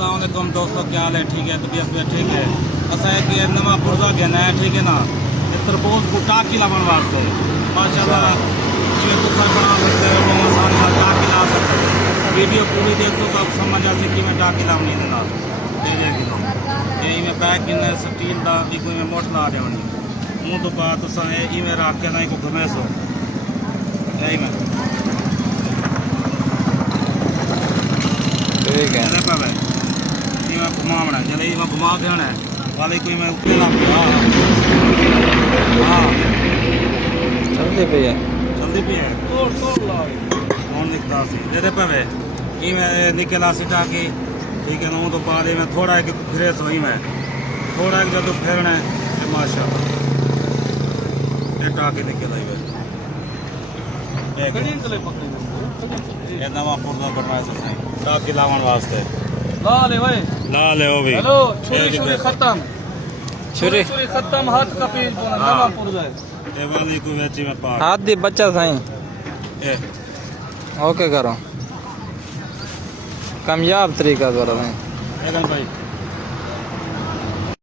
अस्सलाम वालेकुम दोस्तों, क्या हाल है? ठीक है, तबीयत में ठीक है। असा है कि नवा पुर्जा गया है, ठीक है ना। तरबूज को टाकी लावन वास्ते माशाल्लाह ये तो सब बना सकते हो, वो आसान है, टाकी ला सकते हो। वीडियो पूरी देखो तो आप समझ आ सकती मैं टाकी लावनी देना मैं पैक गिनना स्टील का भी कोई मैं मोट ला देवनी मुँह तो बाद तुसा इवें रख के ना को घुमे सो यही मैं ठीक है घुमावना चले मैं घुमा देना है वाले कोई मैं उत्ते ला हाँ चलती पी है कौन लिखता सी दे पे इवें निकला सीटा की ठीक है ना तो बाद में थोड़ा एक फिरे सो मैं थोड़ा एक जब फिरना है माशाल्लाह ये टाके निकल आई ये नवा पुर्जा करना है सबसे टाकी लावन वास्ते ला ले भाई ला ले वो भी हेलो छुरी खत्म छुरी खत्म हाथ का पीस नवा पुर्जा है ये वाली को वेची में पा हाथ दी बच्चा साईं ए ओके करो कामयाब तरीका करो साईं एकदम भाई